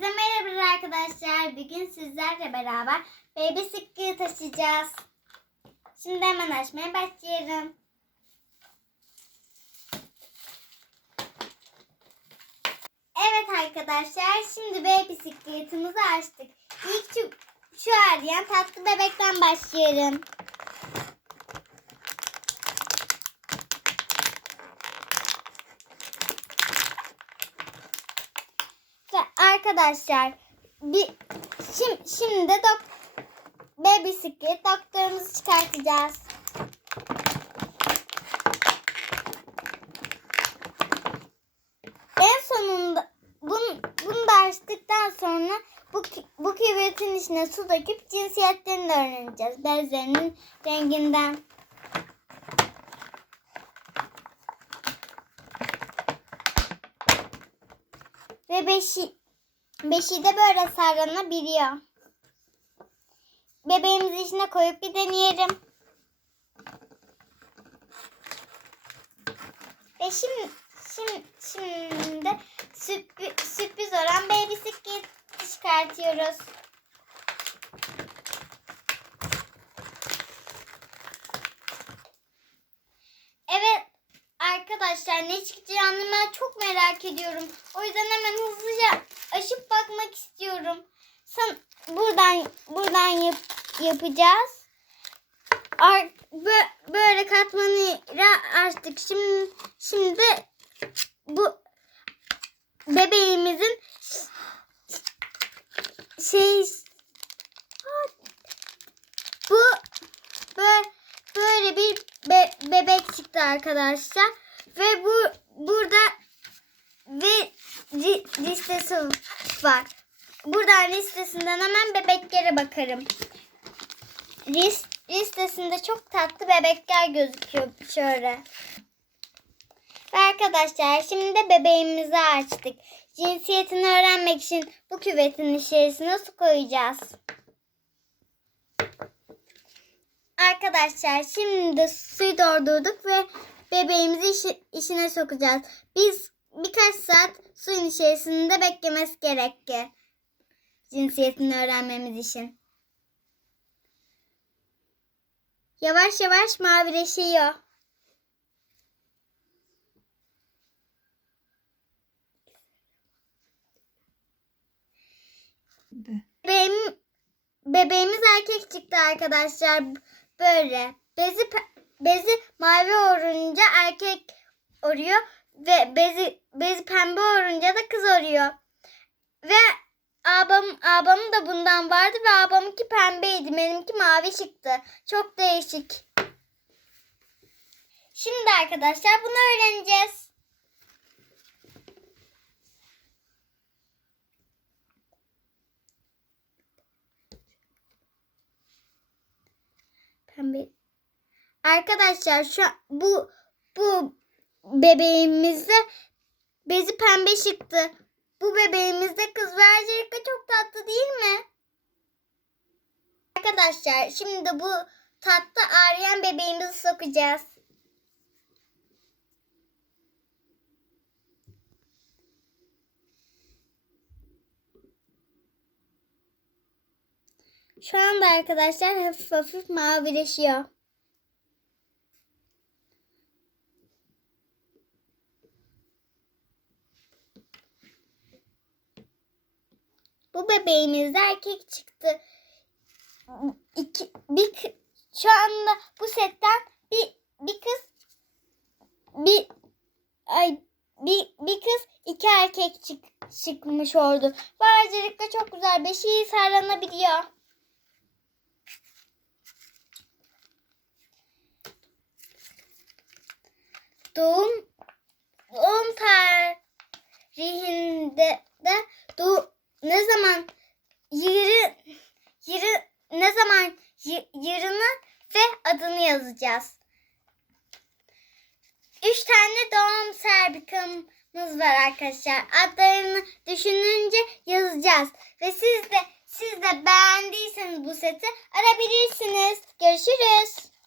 Herkese merhaba arkadaşlar. Bugün sizlerle beraber baby sıkkıyı taşıyacağız. Şimdi hemen açmaya başlayalım. Evet arkadaşlar şimdi baby sikletimizi açtık. İlk şu, şu arayan tatlı bebekten başlayalım. Ve arkadaşlar bir şimdi, şimdi dok baby siklet doktorumuzu çıkartacağız. En sonunda bunu, bunu da açtıktan sonra bu, bu küvetin içine su döküp cinsiyetlerini öğreneceğiz. Bezlerinin renginden. Ve beşi, beşi de böyle sarlanabiliyor. Bebeğimizi içine koyup bir deneyelim. Ve şimdi, şimdi, şimdi sürpriz, sürpriz olan baby çıkartıyoruz. Evet arkadaşlar ne çıkacağını ben çok merak ediyorum. O yüzden hemen hızlıca açıp bakmak istiyorum. Sen buradan buradan yap, yapacağız. Ar, bö- böyle katmanı açtık. Şimdi şimdi bu bebeğimizin şey bu böyle, böyle bir be- bebek çıktı arkadaşlar ve bu burada ve li- listesi var. Buradan listesinden hemen bebeklere bakarım. List, listesinde çok tatlı bebekler gözüküyor şöyle. Ve arkadaşlar şimdi de bebeğimizi açtık. Cinsiyetini öğrenmek için bu küvetin içerisine su koyacağız. Arkadaşlar şimdi suyu doldurduk ve bebeğimizi işi- içine sokacağız. Biz birkaç saat suyun içerisinde beklemesi gerekir. Cinsiyetini öğrenmemiz için. Yavaş yavaş mavileşiyor. Bebeğim, bebeğimiz erkek çıktı arkadaşlar. Böyle. Bezi bezi mavi olunca erkek oluyor ve bezi bezi pembe olunca da kız oluyor. Ve abam abamın da bundan vardı ve abamınki pembeydi. Benimki mavi çıktı. Çok değişik. Şimdi arkadaşlar bunu öğreneceğiz. Pembe. Arkadaşlar şu bu bu bebeğimizde bezi pembe çıktı. Bu bebeğimizde kız verecekte çok tatlı değil mi? Arkadaşlar şimdi bu tatlı ağrıyan bebeğimizi sokacağız. Şu anda arkadaşlar hafif hafif mavileşiyor. Bu bebeğimizde erkek çıktı. İki, bir, şu anda bu setten bir, bir kız bir ay bir, bir kız iki erkek çık, çıkmış oldu. Bu ayrıcalıkta çok güzel beşiği sarlanabiliyor. Doğum doğum tarihinde de doğ, ne zaman yeri yeri ne zaman yerini ve adını yazacağız. Üç tane doğum sertifikamız var arkadaşlar. Adlarını düşününce yazacağız. Ve siz de siz de beğendiyseniz bu seti arabilirsiniz. Görüşürüz.